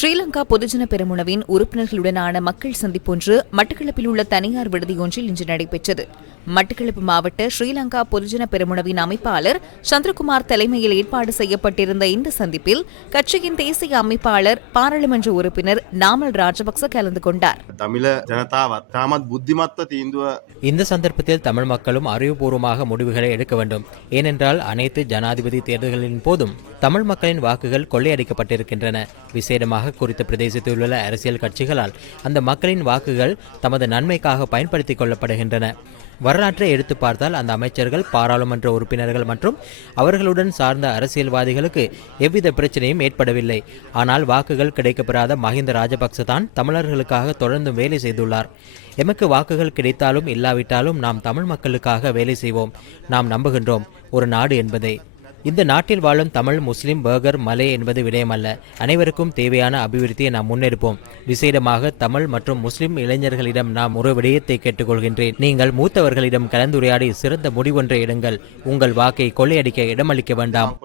ஸ்ரீலங்கா பொதுஜன பெருமுனவின் உறுப்பினர்களுடனான மக்கள் சந்திப்பொன்று மட்டக்களப்பில் உள்ள தனியார் விடுதியொன்றில் இன்று நடைபெற்றது. மட்டக்களப்பு மாவட்ட ஸ்ரீலங்கா பொதுஜன பெருமுனவின் அமைப்பாளர் சந்திரகுமார் தலைமையில் ஏற்பாடு செய்யப்பட்டிருந்த இந்த சந்திப்பில் கட்சியின் தேசிய அமைப்பாளர் பாராளுமன்ற உறுப்பினர் நாமல் ராஜபக்ச கலந்து கொண்டார். இந்த சந்தர்ப்பத்தில் தமிழ் மக்களும் அறிவுபூர்வமாக முடிவுகளை எடுக்க வேண்டும். ஏனென்றால் அனைத்து ஜனாதிபதி தேர்தல்களின் போதும் தமிழ் மக்களின் வாக்குகள் கொள்ளையடிக்கப்பட்டிருக்கின்றன. விசேடமாக குறித்த பிரதேசத்தில் உள்ள அரசியல் கட்சிகளால் அந்த மக்களின் வாக்குகள் தமது நன்மைக்காக பயன்படுத்திக் கொள்ளப்படுகின்றன. வரலாற்றை எடுத்து பார்த்தால் அந்த அமைச்சர்கள் பாராளுமன்ற உறுப்பினர்கள் மற்றும் அவர்களுடன் சார்ந்த அரசியல்வாதிகளுக்கு எவ்வித பிரச்சனையும் ஏற்படவில்லை. ஆனால் வாக்குகள் கிடைக்கப்பெறாத மஹிந்த ராஜபக்ச தான் தமிழர்களுக்காக தொடர்ந்து வேலை செய்துள்ளார். எமக்கு வாக்குகள் கிடைத்தாலும் இல்லாவிட்டாலும் நாம் தமிழ் மக்களுக்காக வேலை செய்வோம். நாம் நம்புகின்றோம். ஒரு நாடு என்பதை. இந்த நாட்டில் வாழும் தமிழ் முஸ்லிம் பர்கர் மலை என்பது விடயமல்ல. அனைவருக்கும் தேவையான அபிவிருத்தியை நாம் முன்னெடுப்போம். விசேடமாக தமிழ் மற்றும் முஸ்லிம் இளைஞர்களிடம் நாம் ஒரு விடயத்தை கேட்டுக்கொள்கின்றேன். நீங்கள் மூத்தவர்களிடம் கலந்துரையாடி சிறந்த முடிவொன்றை எடுங்கள். உங்கள் வாக்கை கொள்ளையடிக்க இடமளிக்க வேண்டாம்.